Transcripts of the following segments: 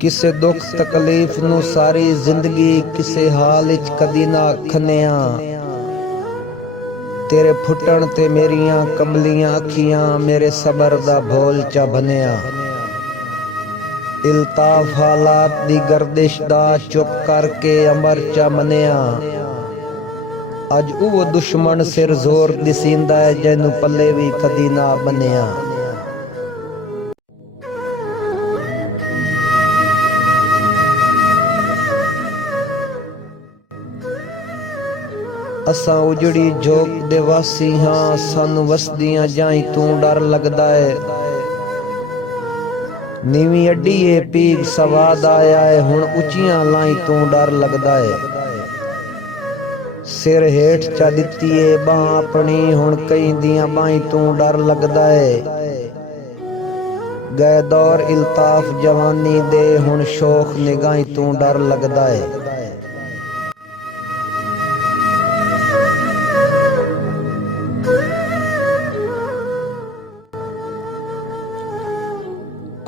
ਕਿਸੇ ਦੁੱਖ ਤਕਲੀਫ ਨੂੰ ਸਾਰੀ ਜ਼ਿੰਦਗੀ ਕਿਸੇ ਹਾਲ ਵਿੱਚ ਕਦੀ ਨਾ ਆਖਣਿਆ। ਤੇਰੇ ਫੁੱਟਣ ਤੇ ਮੇਰੀਆਂ ਕੰਬਲੀਆਂ ਅੱਖੀਆਂ ਮੇਰੇ ਸਬਰ ਦਾ ਭੋਲ ਚਾ ਬਨਿਆ। ਇਲਤਾਫ ਹਾਲਾਤ ਦੀ ਗਰਦਿਸ਼ ਦਾ ਚੁੱਪ ਕਰਕੇ ਅਮਰ ਚਾ ਮੰਨਿਆ। ਅੱਜ ਉਹ ਦੁਸ਼ਮਣ ਸਿਰ ਜ਼ੋਰ ਦਿਸੀਂਦਾ ਹੈ ਜਿਹਨੂੰ ਪੱਲੇ ਵੀ ਕਦੀ ਨਾ ਬੰਨਿਆ। असां उजड़ी झोप दे वासी हाँ, सानू वसदियां जाई तू डर लगदा है। नीवी अड्डी है पीग सवाद आया है, हुण उचियां लाई तू डर लगदा है। सिर हेठ चा दित्ती है बां अपनी, हुण कई दियां बाई तू डर लगदा है। गए दौर इल्ताफ जवानी दे, हुण शोख निगाही तू डर लगदा है।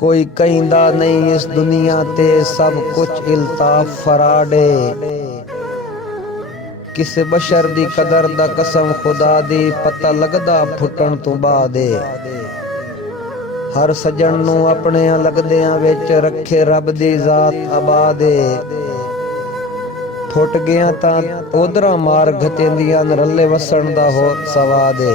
कोई कहिंदा नहीं इस दुनिया ते सब कुछ इल्ताफ फराडे। किसे बशर दी कदर दा कसम खुदा दी पता लगदा फुटण तो बाद। हर सजन नू अपने लगदियां विच रखे रब दी जात आबाद। फुट गया तां ओदरा मार घतेंदियां रले वसण दा हो सवाद।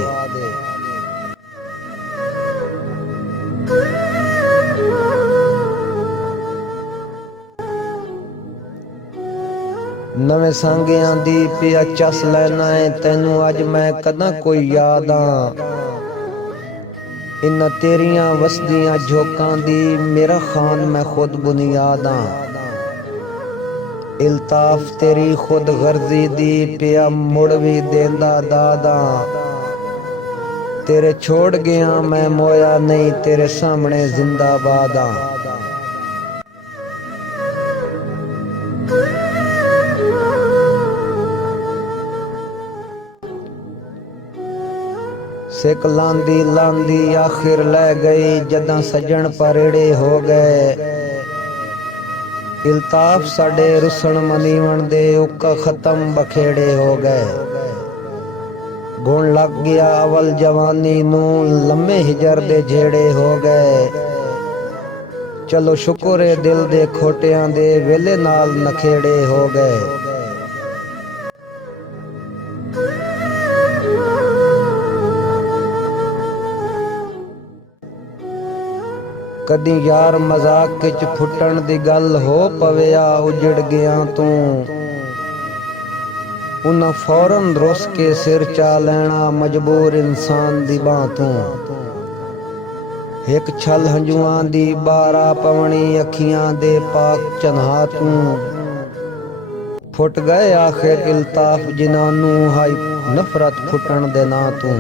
नवे सांगियां दी पिया चस लैना है तैनू अज मैं कदा कोई याद आ। इन्ना तेरियां वसदियां झोकां दी मेरा खान मैं खुद बुनियाद आ। इल्ताफ तेरी खुद गर्जी दी पिया मुड़ भी देंदा दादा। तेरे छोड़ गया मैं मोया नहीं तेरे सामने जिंदाबाद आ। सिक लांदी लांदी आखिर लै गई जदां सजन परेड़े हो गए। इल्ताफ साडे रुसण मनीवण दे उका खत्म बखेड़े हो गए। गुण लग गया अवल जवानी नू लम्मे हिजर दे झेड़े हो गए। चलो शुक्र है दिल दे खोटियां दे वेले नाल नखेड़े हो गए। कदी यार मजाक विच फुटण दी गल हो पविया उजड़ गया तू। उन्हां फौरन रुस के सिर चा लैना मजबूर इंसान दी बां तू। एक छल हंजुआं दी बारा पवनी अखियां दे पाक चन्हा तू। फुट गए आखिर इल्ताफ जिन्हां नू हाई नफरत फुटण दे ना तू।